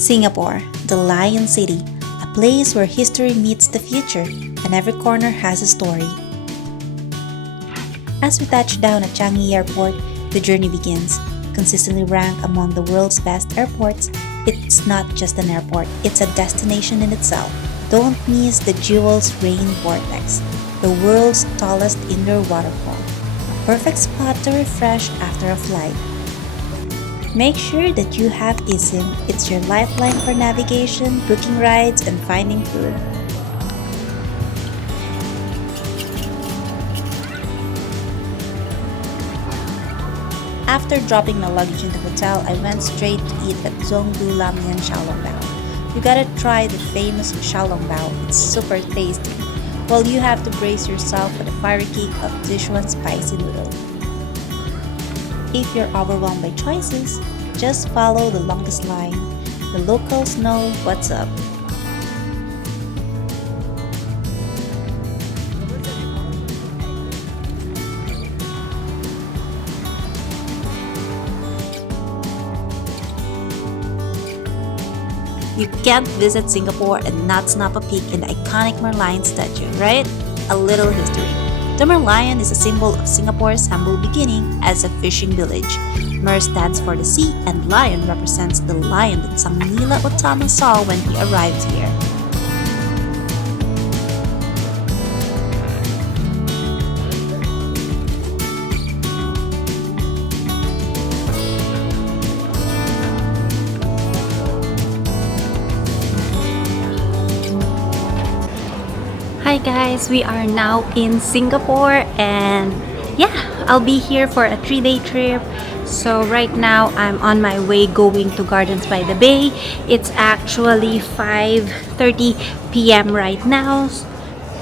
Singapore, the Lion City, a place where history meets the future and every corner has a story. As we touch down at Changi Airport, the journey begins. Consistently ranked among the world's best airports, it's not just an airport, it's a destination in itself. Don't miss the Jewels Rain Vortex, the world's tallest indoor waterfall. A perfect spot to refresh after a flight. Make sure that you have eSIM. It's your lifeline for navigation, booking rides, and finding food. After dropping my luggage in the hotel, I went straight to eat at Zhongdu Lamyan Xiaolongbao. You gotta try the famous Xiaolongbao. It's super tasty. Well, you have to brace yourself for the fiery kick of Sichuan spicy noodle. If you're overwhelmed by choices, just follow the longest line. The locals know what's up. You can't visit Singapore and not snap a peek in the iconic Merlion statue, right? A little history. The Merlion is a symbol of Singapore's humble beginning as a fishing village. Mer stands for the sea and lion represents the lion that Sang Nila Utama saw when he arrived here. Hi guys, we are now in Singapore and yeah, I'll be here for a 3-day trip. So right now I'm on my way going to Gardens by the Bay. It's actually 5:30 p.m. right now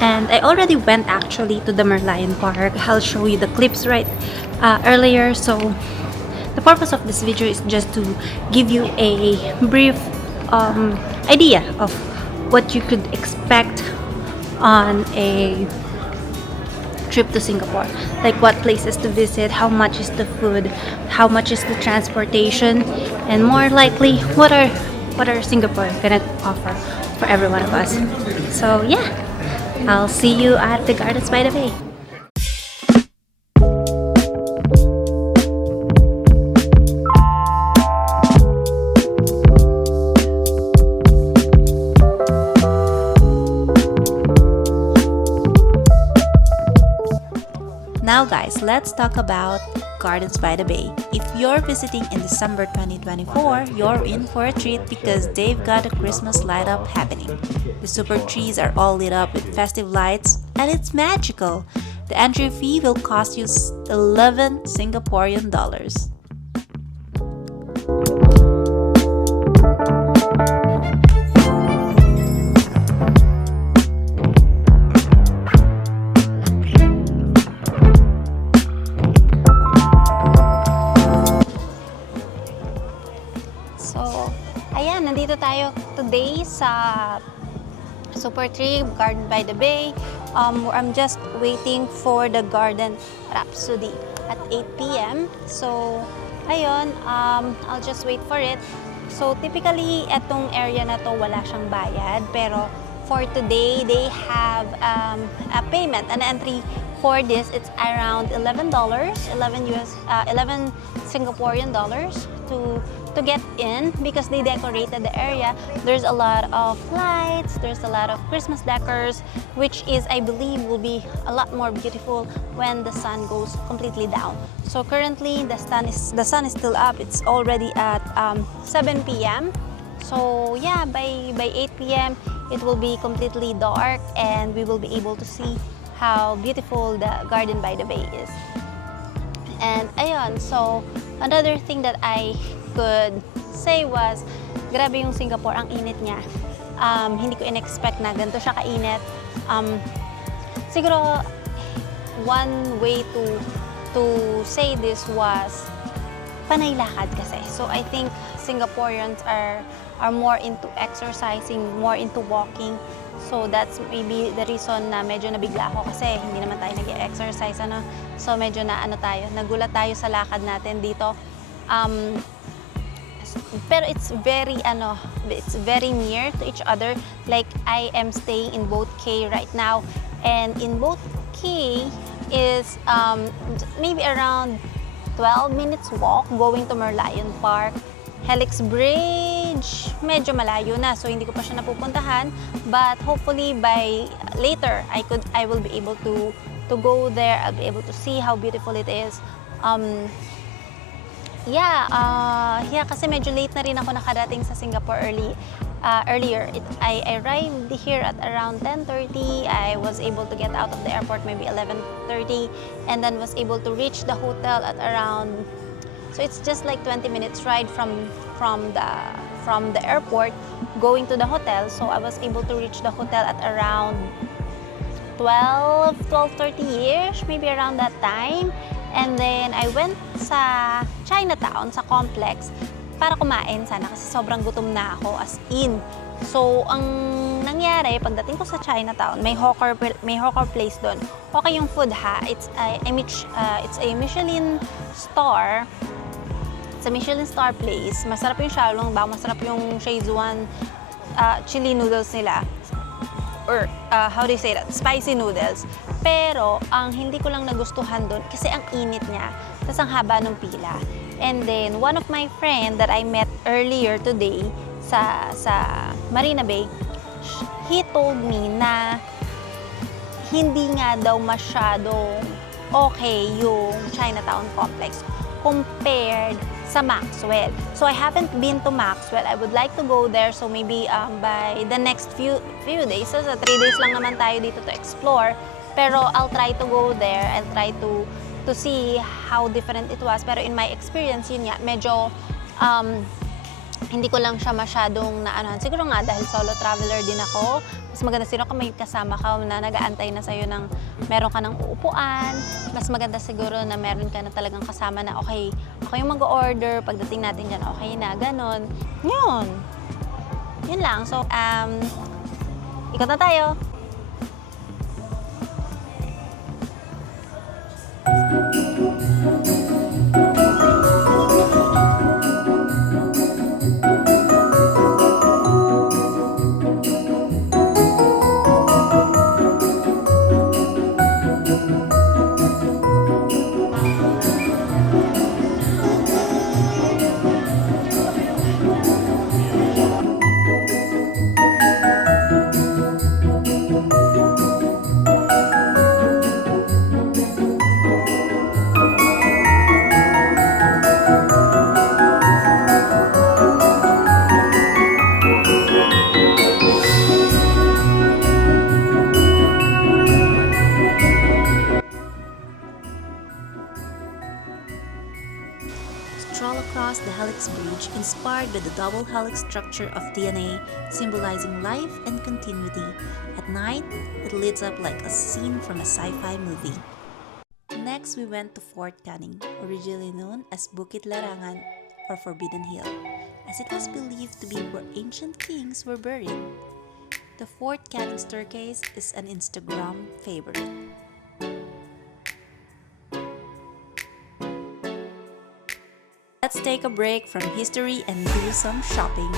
and I already went actually to the Merlion Park. I'll show you the clips earlier. So the purpose of this video is just to give you a brief idea of what you could expect on a trip to Singapore, like what places to visit, how much is the food, how much is the transportation, and more likely what are Singapore gonna offer for every one of us. So yeah, I'll see you at the Gardens by the Bay. Now guys, let's talk about Gardens by the Bay. If you're visiting in December 2024, you're in for a treat because they've got a Christmas light up happening. The super trees are all lit up with festive lights and it's magical. The entry fee will cost you 11 Singaporean dollars. Ayan, nandito tayo today sa Super Trip, Garden by the Bay. I'm just waiting for the Garden Rhapsody at 8 p.m. So, ayun, I'll just wait for it. So, typically, etong area na to wala siyang bayad. Pero, for today, they have a payment, an entry for this. It's around $11, 11 Singaporean dollars to get in because they decorated the area. There's a lot of lights, there's a lot of Christmas decors, which is, I believe, will be a lot more beautiful when the sun goes completely down. So currently the sun is still up. It's already at 7 p.m. So yeah, by 8 p.m. it will be completely dark and we will be able to see how beautiful the Garden by the Bay is. And ayun, so another thing that I could say was, grabe yung Singapore, ang init niya. Hindi ko in-expect na ganito siya kainit. Siguro, one way to say this was, panay lakad kasi. So I think Singaporeans are more into exercising, more into walking. So that's maybe the reason na medyo nabigla ako kasi hindi naman tayo nag-exercise, ano. So medyo nagulat tayo sa lakad natin dito. pero it's very near to each other. Like I am staying in Boat K right now, and in Boat K is maybe around 12 minutes walk going to Merlion Park. Helix Bridge, medyo malayo na, so hindi ko pa siya napupuntahan, but hopefully by later I will be able to go there. I'll be able to see how beautiful it is. Kasi medyo late na rin ako nakarating sa Singapore earlier. I arrived here at around 10:30. I was able to get out of the airport maybe 11:30, and then was able to reach the hotel at around, so it's just like 20 minutes ride from the airport going to the hotel. So I was able to reach the hotel at around 12:30ish, maybe around that time. And then I went sa Chinatown, sa complex, para kumain sana kasi sobrang gutom na ako, as in. So, ang nangyari, pagdating ko sa Chinatown, may hawker place doon. Okay yung food ha. It's a Michelin star. It's a Michelin star place. Masarap yung xiaolongbao, masarap yung Szechuan chili noodles nila. Or how do you say that? Spicy noodles. Pero ang hindi ko lang nagustuhan doon kasi ang init niya. Tapos ang haba ng pila. And then one of my friend that I met earlier today sa Marina Bay, he told me na hindi nga daw masyadong okay yung Chinatown complex compared sa Maxwell. So I haven't been to Maxwell. I would like to go there. So maybe by the next few days. So sa 3 days lang naman tayo dito to explore. Pero I'll try to go there and try to see how different it was. Pero in my experience, yun nga, medyo hindi ko lang siya masyadong siguro nga dahil solo traveler din ako. Mas maganda siguro kung may kasama ka na nag-aantay na sa'yo ng meron ka ng uupuan. Mas maganda siguro na meron ka na talagang kasama na okay, ako yung mag-order, pagdating natin dyan, okay na, ganon. Yun lang. So, ikot na tayo. Stroll across the Helix Bridge inspired by the double helix structure of DNA, symbolizing life and continuity. At night, it lights up like a scene from a sci-fi movie. Next, we went to Fort Canning, originally known as Bukit Larangan or Forbidden Hill, as it was believed to be where ancient kings were buried. The Fort Canning staircase is an Instagram favorite. Let's take a break from history and do some shopping.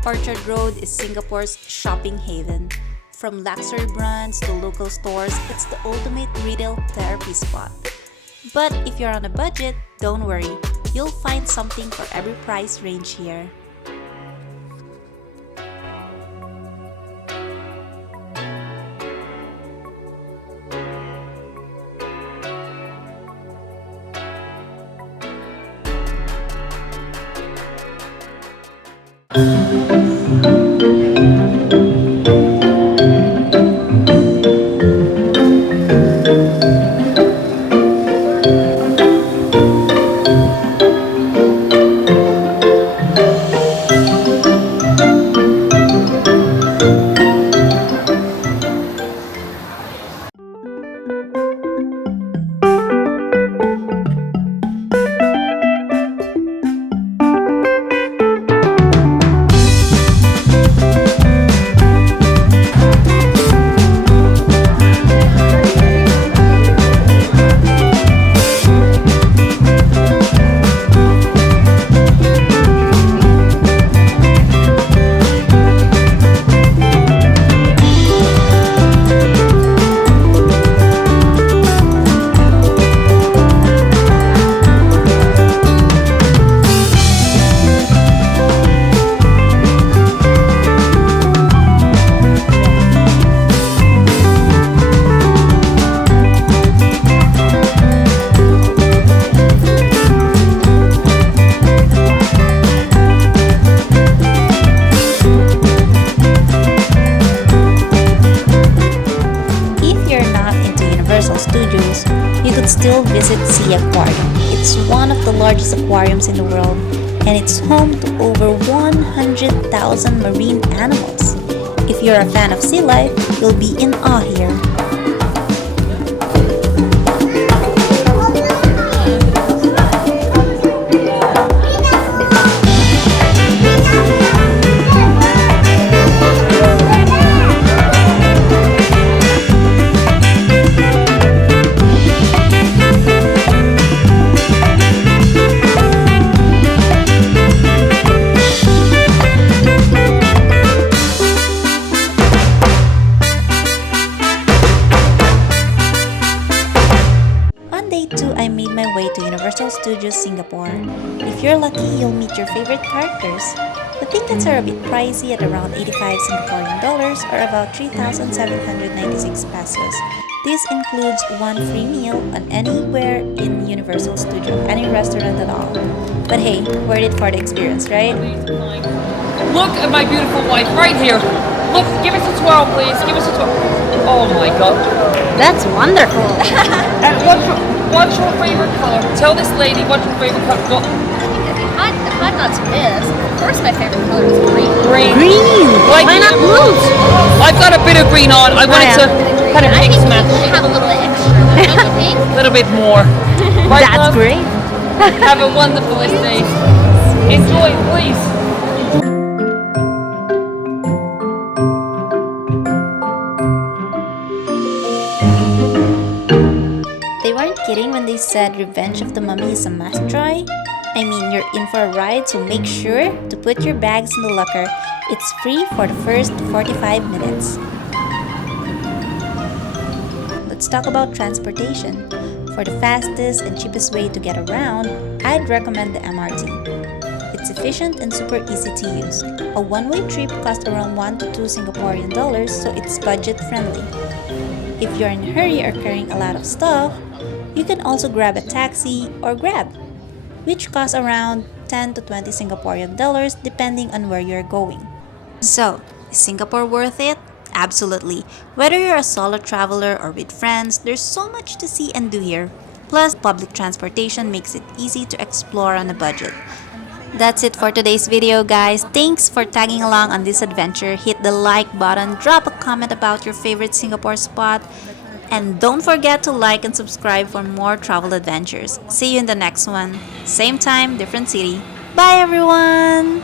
Orchard Road is Singapore's shopping haven. From luxury brands to local stores, it's the ultimate retail therapy spot. But if you're on a budget, don't worry. You'll find something for every price range here. SEA Aquarium. It's one of the largest aquariums in the world, and it's home to over 100,000 marine animals. If you're a fan of sea life, you'll be in awe here. On day 2, I made my way to Universal Studios Singapore. If you're lucky, you'll meet your favorite characters. The tickets are a bit pricey at around 85 Singaporean dollars or about 3,796 pesos. This includes one free meal on anywhere in Universal Studio, any restaurant at all. But hey, worth it for the experience, right? Look at my beautiful wife right here. Look, give us a twirl, please. Give us a twirl. Oh my god. That's wonderful. And what's your favorite color? Tell this lady what's your favorite color. Go. If I'm not to miss, of course my favorite color is green. Green. Like, Why not blue? I've got a bit of green on. I wanted to kind of I mix think match. we have a little extra, don't you think? A little bit more. Right, That's love? great. Have a wonderful day. Enjoy, please. They weren't kidding when they said Revenge of the Mummy is a must try. I mean, you're in for a ride, so make sure to put your bags in the locker. It's free for the first 45 minutes. Let's talk about transportation. For the fastest and cheapest way to get around, I'd recommend the MRT. It's efficient and super easy to use. A one-way trip costs around 1 to 2 Singaporean dollars, so it's budget friendly. If you're in a hurry or carrying a lot of stuff, you can also grab a taxi or Grab, which costs around 10 to 20 Singaporean dollars depending on where you're going. So, is Singapore worth it? Absolutely. Whether you're a solo traveler or with friends, there's so much to see and do here. Plus, public transportation makes it easy to explore on a budget. That's it for today's video, guys. Thanks for tagging along on this adventure. Hit the like button, drop a comment about your favorite Singapore spot, and don't forget to like and subscribe for more travel adventures. See you in the next one. Same time, different city. Bye, everyone!